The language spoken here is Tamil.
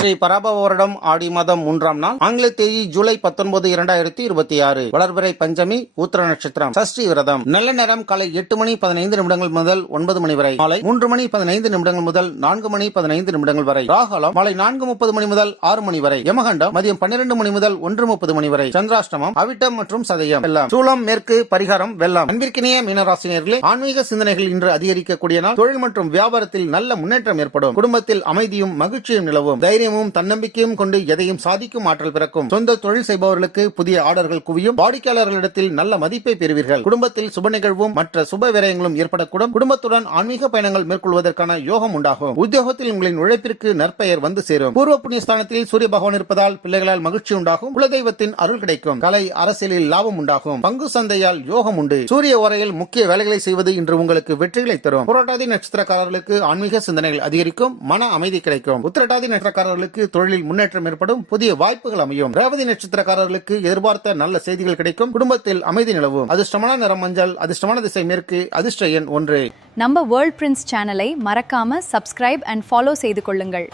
ஸ்ரீ பராபவ வருடம் ஆடி மாதம் 3ஆம் நாள், ஆங்கில தேதி ஜூலை 19, 2026. வளர்பிறை பஞ்சமி, உத்திர நட்சத்திரம், சஷ்டி விரதம். நல்ல நேரம் காலை 8 மணி 15 நிமிடங்கள் முதல் 9 மணி வரை, மாலை 3 மணி 15 நிமிடங்கள் முதல் 4 மணி 15 நிமிடங்கள் வரை, ராகாலம் மாலை 4:30 மணி முதல் 6 மணி வரை, யமகண்டம் மதியம் 12 மணி முதல் 1:30 மணி வரை, சந்திராஷ்டமம் அவிட்டம் மற்றும் சதயம். வெள்ளம் சூலம் மேற்கு, பரிகாரம் வெள்ளம். அன்பிற்கினிய மீனராசினியர்களே, ஆன்மீக சிந்தனைகள் இன்று அதிகரிக்கக்கூடிய நாள். தொழில் மற்றும் வியாபாரத்தில் நல்ல முன்னேற்றம் ஏற்படும். குடும்பத்தில் அமைதியும் மகிழ்ச்சியும் நிலவும். தைரியமும் தன்னம்பிக்கையும் கொண்டு எதையும் சாதிக்கும் ஆற்றல் பிறக்கும். சொந்த தொழில் செய்பவர்களுக்கு புதிய ஆர்டர்கள் குவியும். வாடிக்கையாளர்களிடத்தில் நல்ல மதிப்பை பெறுவீர்கள். குடும்பத்தில் சுப நிகழ்வும் மற்ற சுப விரயங்களும் ஏற்படக்கூடும். குடும்பத்துடன் ஆன்மீக பயணங்கள் மேற்கொள்வதற்கான யோகம் உண்டாகும். உத்தியோகத்தில் உங்களின் உழைப்பிற்கு நற்பெயர் வந்து சேரும். பூர்வ புண்ணியஸ்தானத்தில் சூரிய பகவான் இருப்பதால் பிள்ளைகளால் மகிழ்ச்சி உண்டாகும். குலதெய்வத்தின் அருள் கிடைக்கும். கலை அரசியலில் லாபம் உண்டாகும். பங்கு சந்தையால் யோகம் உண்டு. சூரிய ஓரையில் முக்கிய வேலைகளை செய்வது இன்று உங்களுக்கு வெற்றிகளை தரும். புரட்டாதி நட்சத்திரக்காரர்களுக்கு ஆன்மீக சிந்தனைகள் அதிகரிக்கும். மன அமைதி கிடைக்கும். உத்திரட்டாதி நட்சத்திரக்காரர்களுக்கு தொழிலில் முன்னேற்றம் ஏற்படும். புதிய வாய்ப்புகள் அமையும். ரேவதி நட்சத்திரக்காரர்களுக்கு எதிர்பார்த்த நல்ல செய்திகள் கிடைக்கும். குடும்பத்தில் அமைதி நிலவும். அதிர்ஷ்டமான நிறம் மஞ்சள். அதிர்ஷ்டமான திசை மேற்கு. அதிர்ஷ்ட எண் 1. நம்ம வேர்ல்ட் பிரின்ஸ் சேனலை மறக்காம சப்ஸ்கிரைப் அண்ட் ஃபாலோ செய்து கொள்ளுங்கள்.